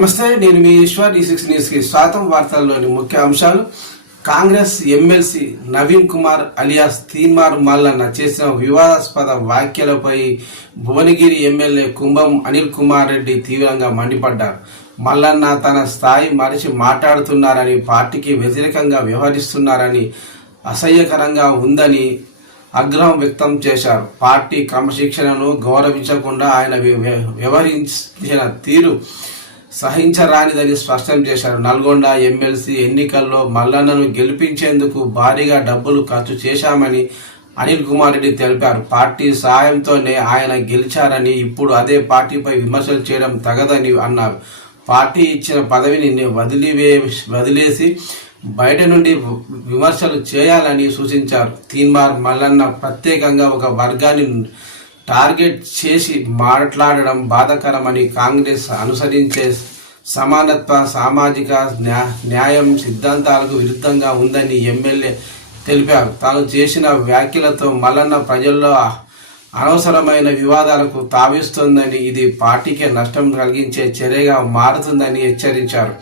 నమస్తే, నేను మీ ఈశ్వర్. D6 న్యూస్కి స్వాగతం. వార్తల్లోని ముఖ్య అంశాలు. కాంగ్రెస్ ఎమ్మెల్సీ నవీన్ కుమార్ అలియాస్ తీన్మార్ మల్లన్న చేసిన వివాదాస్పద వ్యాఖ్యలపై భువనగిరి ఎమ్మెల్యే కుంభం అనిల్ కుమార్ రెడ్డి తీవ్రంగా మండిపడ్డారు. మల్లన్న తన స్థాయి మరిచి మాట్లాడుతున్నారని, పార్టీకి వ్యతిరేకంగా వ్యవహరిస్తున్నారని, అసహ్యకరంగా ఉందని ఆగ్రహం వ్యక్తం చేశారు. పార్టీ క్రమశిక్షణను గౌరవించకుండా ఆయన వ్యవహరించిన తీరు సహించరానిదని స్పష్టం చేశారు. నల్గొండ ఎమ్మెల్సీ ఎన్నికల్లో మల్లన్నను గెలిపించేందుకు భారీగా డబ్బులు ఖర్చు చేశామని అనిల్ కుమార్ రెడ్డి తెలిపారు. పార్టీ సాయంతోనే ఆయన గెలిచారని, ఇప్పుడు అదే పార్టీపై విమర్శలు చేయడం తగదని అన్నారు. పార్టీ ఇచ్చిన పదవిని వదిలేసి బయట నుండి విమర్శలు చేయాలని సూచించారు. తీన్మార్ మల్లన్న ప్రత్యేకంగా ఒక వర్గాన్ని టార్గెట్ చేసి మాట్లాడడం బాధాకరమని, కాంగ్రెస్ అనుసరించే సమానత్వ, సామాజిక న్యాయం సిద్ధాంతాలకు విరుద్ధంగా ఉందని ఎమ్మెల్యే తెలిపారు. తాను చేసిన వ్యాఖ్యలతో మల్లన్న ప్రజల్లో అనవసరమైన వివాదాలకు తావిస్తోందని, ఇది పార్టీకే నష్టం కలిగించే చర్యగా మారుతుందని హెచ్చరించారు.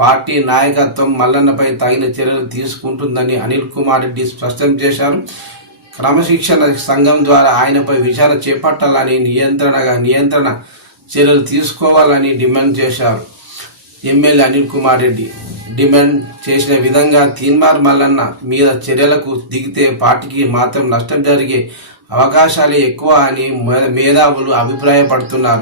పార్టీ నాయకత్వం మల్లన్నపై తగిన చర్యలు తీసుకుంటుందని అనిల్ కుమార్ రెడ్డి స్పష్టం చేశారు. క్రమశిక్షణ సంఘం ద్వారా ఆయనపై విచారణ చేపట్టాలని, నియంత్రణ చర్యలు తీసుకోవాలని డిమాండ్ చేశారు. ఎమ్మెల్యే అనిల్ కుమార్ రెడ్డి డిమాండ్ చేసిన విధంగా తీన్మార్ మల్లన్న మీద చర్యలకు దిగితే పార్టీకి మాత్రం నష్టం జరిగే అవకాశాలే ఎక్కువ అని మేధావులు అభిప్రాయపడుతున్నారు.